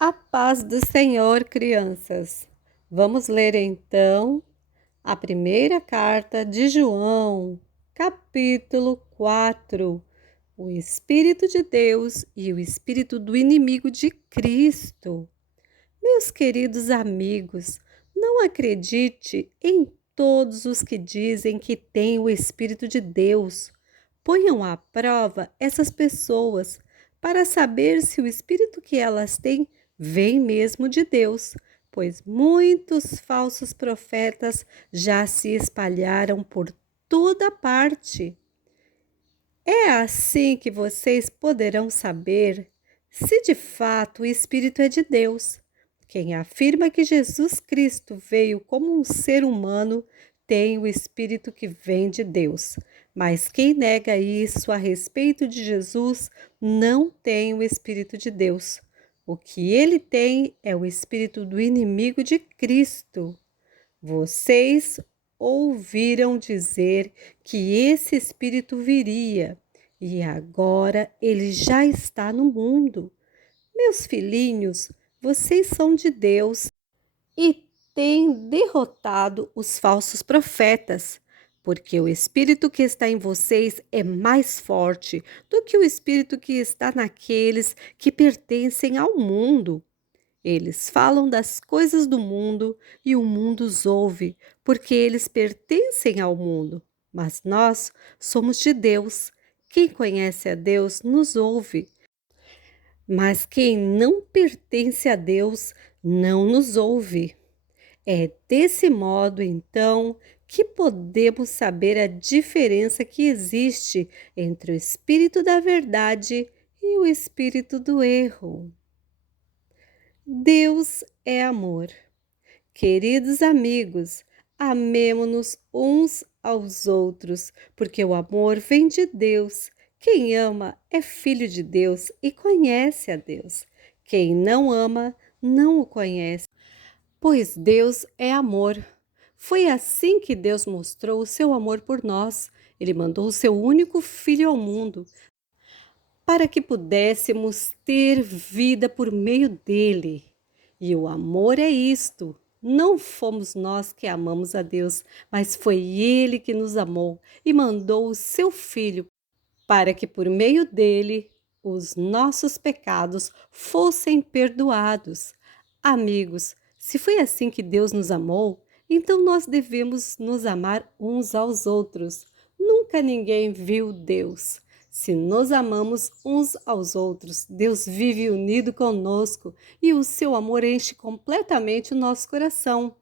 A paz do Senhor, crianças. Vamos ler então a primeira carta de João, capítulo 4. O Espírito de Deus e o Espírito do inimigo de Cristo. Meus queridos amigos, não acredite em todos os que dizem que têm o Espírito de Deus. Ponham à prova essas pessoas para saber se o Espírito que elas têm vem mesmo de Deus, pois muitos falsos profetas já se espalharam por toda parte. É assim que vocês poderão saber se de fato o Espírito é de Deus. Quem afirma que Jesus Cristo veio como um ser humano tem o Espírito que vem de Deus. Mas quem nega isso a respeito de Jesus não tem o Espírito de Deus. O que ele tem é o Espírito do inimigo de Cristo. Vocês ouviram dizer que esse Espírito viria, e agora ele já está no mundo. Meus filhinhos, vocês são de Deus e têm derrotado os falsos profetas, porque o Espírito que está em vocês é mais forte do que o Espírito que está naqueles que pertencem ao mundo. Eles falam das coisas do mundo e o mundo os ouve, porque eles pertencem ao mundo. Mas nós somos de Deus. Quem conhece a Deus nos ouve. Mas quem não pertence a Deus não nos ouve. É desse modo, então, que podemos saber a diferença que existe entre o espírito da verdade e o espírito do erro. Deus é amor. Queridos amigos, amemo-nos uns aos outros, porque o amor vem de Deus. Quem ama é filho de Deus e conhece a Deus. Quem não ama não o conhece, pois Deus é amor. Foi assim que Deus mostrou o seu amor por nós. Ele mandou o seu único filho ao mundo, para que pudéssemos ter vida por meio dele. E o amor é isto: não fomos nós que amamos a Deus, mas foi ele que nos amou e mandou o seu Filho, para que por meio dele os nossos pecados fossem perdoados. Amigos, se foi assim que Deus nos amou, então nós devemos nos amar uns aos outros. Nunca ninguém viu Deus. Se nos amamos uns aos outros, Deus vive unido conosco e o seu amor enche completamente o nosso coração.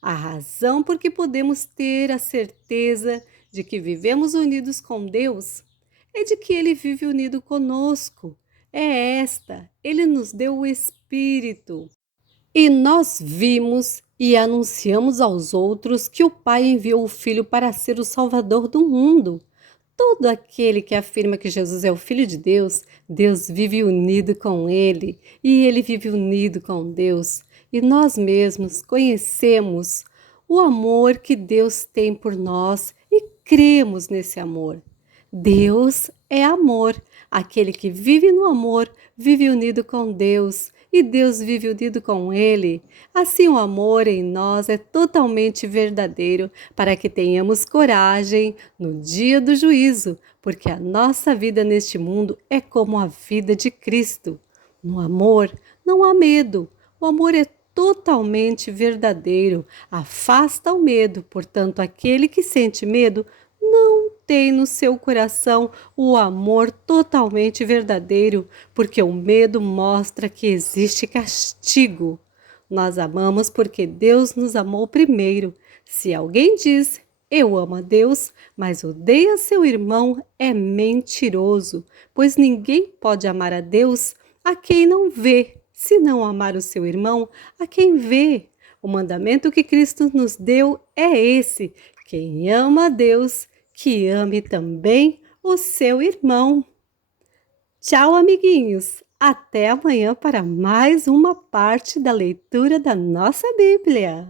A razão por que podemos ter a certeza de que vivemos unidos com Deus é de que Ele vive unido conosco. É esta, Ele nos deu o Espírito. E nós vimos e anunciamos aos outros que o Pai enviou o Filho para ser o Salvador do mundo. Todo aquele que afirma que Jesus é o Filho de Deus, Deus vive unido com ele e ele vive unido com Deus. E nós mesmos conhecemos o amor que Deus tem por nós e cremos nesse amor. Deus é amor. Aquele que vive no amor vive unido com Deus e Deus vive unido com ele. Assim, o amor em nós é totalmente verdadeiro, para que tenhamos coragem no dia do juízo, porque a nossa vida neste mundo é como a vida de Cristo. No amor não há medo. O amor é totalmente verdadeiro, afasta o medo. Portanto, aquele que sente medo não tem no seu coração o amor totalmente verdadeiro, porque o medo mostra que existe castigo. Nós amamos porque Deus nos amou primeiro. Se alguém diz, eu amo a Deus, mas odeia seu irmão, é mentiroso, pois ninguém pode amar a Deus a quem não vê, se não amar o seu irmão a quem vê. O mandamento que Cristo nos deu é esse: quem ama a Deus, que ame também o seu irmão. Tchau, amiguinhos! Até amanhã para mais uma parte da leitura da nossa Bíblia.